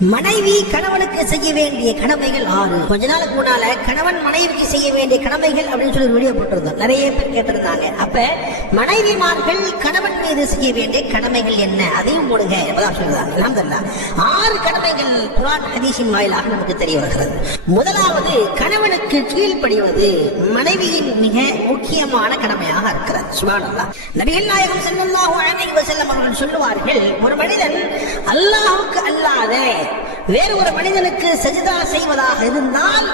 மனைவி கணவனுக்கு செய்ய வேண்டிய கடமைகள் 6. கொஞ்ச நாளுக்கு முன்னால கணவன் மனைவிக்கு செய்ய வேண்டிய கடமைகள் அப்படின்னு சொல்லி வீடியோ போட்டிருந்தோம். நிறைய பேர் கேட்டிருந்தாங்க. அப்ப மனைவிமார்கள் கணவன் மீது செய்ய வேண்டிய கடமைகள் என்ன, அதையும் போடுங்க என்பதாக சொல்றாங்க. அல்ஹம்துலில்லாஹ் 6 கடமைகள் குர்ஆன் ஹதீஸின் வாயிலாக நமக்கு தெரிய வருகிறது. முதலாவது, கணவனுக்கு கீழ்ப்படிவது மனைவியின் மிக முக்கியமான கடமையாக இருக்கிறது. சுப்ஹானல்லாஹ். நபிகள் நாயகம் ஸல்லல்லாஹு அலைஹி வஸல்லம் அவர்கள் சொல்லுவார்கள், ஒரு மனிதன் அல்லாஹ்வுக்கு அல்லாத வேறு ஒரு மனிதனுக்கு சஜிதா செய்வதாக இருந்தால்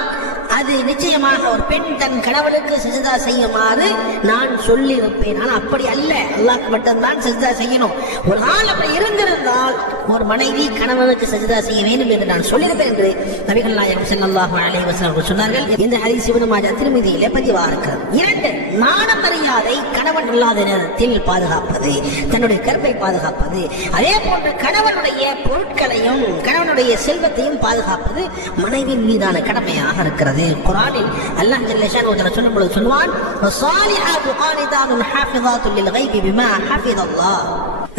அது நிச்சயமாக ஒரு பெண் தன் கணவனுக்கு சஜிதா செய்யுமாறு நான் சொல்லி இருப்பேன். ஆனால் அப்படி அல்ல, அல்லாஹ்வுக்கு மட்டும்தான் சஜிதா செய்யணும். ஒரு ஆள் அப்படி இருந்திருந்தால் ஒரு மனைவி கணவனுக்கு சஜிதா செய்ய வேண்டும் என்று நான் சொல்லியிருப்பேன் என்று நபிகள் நாயகம் ஸல்லல்லாஹு அலைஹி வஸல்லம் சொன்னார்கள். இந்த ஹதீஸ் இப்னு மாஜா திர்மிதியிலே பதிவாக இருக்கிறது. 2, மான மரியாதை கணவன் இல்லாத நேரத்தில் பாதுகாப்பது, தன்னுடைய கற்பை பாதுகாப்பது. அதே போன்று கணவனுடைய பொருட்களையும் கணவனுடைய செல்வத்தையும் பாதுகாப்பது மனைவியின் மீதான கடமையாக இருக்கிறது. குர்ஆனில் அல்லாஹ் ஜல்ல ஷானஹு சொல்லும் பொழுது சொல்வான், "வஸாலிஹாத்து கானிதாத்துன் ஹாஃபிஸாத்துல் லில்கைபி பிமா ஹஃபிஸல்லாஹ்."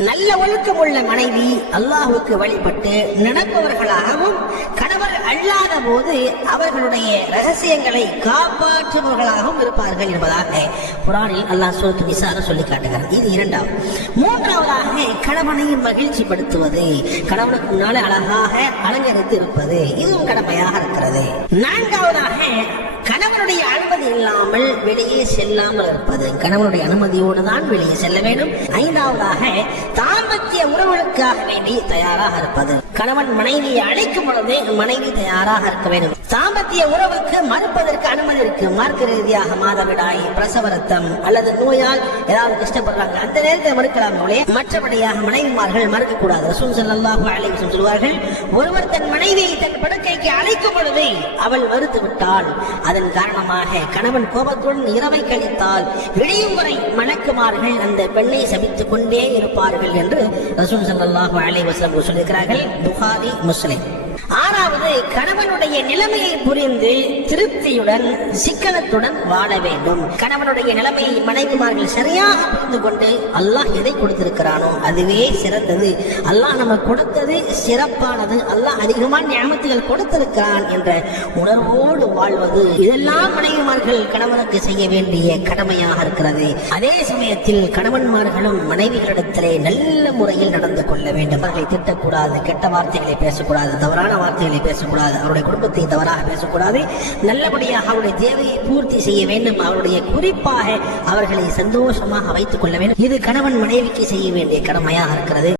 நல்ல ஒழுக்கம் உள்ள மனைவி அல்லாஹ்வுக்கு வழிபட்டு நடப்பவர்களாகவும் கணவர் அல்லாத போது அவர்களுடைய ரகசியங்களை காப்பாற்றுபவர்களாகவும் இருப்பார்கள் என்பதாக குர்ஆனில் அல்லாஹ் சூரத்து நிசால சொல்லி காட்டுகிறார். இது 2வது. 3வதாக, கணவனை மகிழ்ச்சிப்படுத்துவது, கணவனுக்கு முன்னாலே அழகாக அலங்கரித்து இருப்பது, இதுவும் கடமையாக இருக்கிறது. 4வதாக, கணவனுடைய அனுமதி இல்லாமல் வெளியே செல்லாமல் இருப்பது, கணவனுடைய அனுமதியோடு தான் வெளியே செல்ல வேண்டும். 5வதாக, தாம்பத்திய உறவுகளுக்காக வேண்டி தயாராக இருப்பது, கணவன் மனைவியை அழைக்கும் பொழுது மனைவி தயாராக இருக்க வேண்டும். தாம்பத்திய உறவுக்கு மறுப்பதற்கு அனுமதி இருக்கு. மார்க்க ரீதியாக மாதவிடாய், பிரசவ ரத்தம் அல்லது நோயால் ஏதாவது கஷ்டப்படுறாங்க, அந்த நேரத்தில் மறுக்கலாம். மற்றபடியாக மனைவிமார்கள் மறுக்க கூடாது. ரசூல் ஸல்லல்லாஹு அலைஹி வஸல்லம் சொல்வார்கள், ஒருவர் தன் மனைவியை தன் படுக்கைக்கு அழைக்கும் பொழுது அவள் மறுத்து விட்டால் அதன் காரணமாக கணவன் கோபத்துடன் இரவை கழித்தால் விடியும் வரை மலக்குமார்கள் அந்த பெண்ணை சபித்துக் கொண்டே இருப்பார்கள் என்று ரசூல் ஸல்லல்லாஹு அலைஹி வஸல்லம் சொல்லியிருக்கிறார்கள். புகாரி, முஸ்லிம். 6வது, கணவனுடைய நிலைமையை புரிந்து திருப்தியுடன் சிக்கனத்துடன் வாழ வேண்டும். கணவனுடைய நிலைமையை மனைவிமார்கள் சரியாக புரிந்து கொண்டு அல்லாஹ் எதை கொடுத்திருக்கிறானோ அதுவே சிறந்தது, அல்லாஹ் நமக்கு கொடுத்தது சிறப்பானது, அல்லாஹ் அதிகமான நியமத்துகள் கொடுத்திருக்கிறான் என்ற உணர்வோடு வாழ்வது, இதெல்லாம் மனைவிமார்கள் கணவனுக்கு செய்ய வேண்டிய கடமையாக இருக்கிறது. அதே சமயத்தில் கணவன்மார்களும் மனைவிகளிடத்திலே நல்ல முறையில் நடந்து கொள்ள வேண்டும். அவர்களை திட்டக்கூடாது, கெட்ட வார்த்தைகளை பேசக்கூடாது, தவறான வார்த்தைகளை பேசக்கூடாது, அவருடைய குடும்பத்தை தவறாக பேசக்கூடாது. நல்லபடியாக அவருடைய தேவையை பூர்த்தி செய்ய வேண்டும். அவருடைய குறிப்பாக அவர்களை சந்தோஷமாக வைத்துக் கொள்ள வேண்டும். இது கணவன் மனைவிக்கு செய்ய வேண்டிய கடமையாக இருக்கிறது.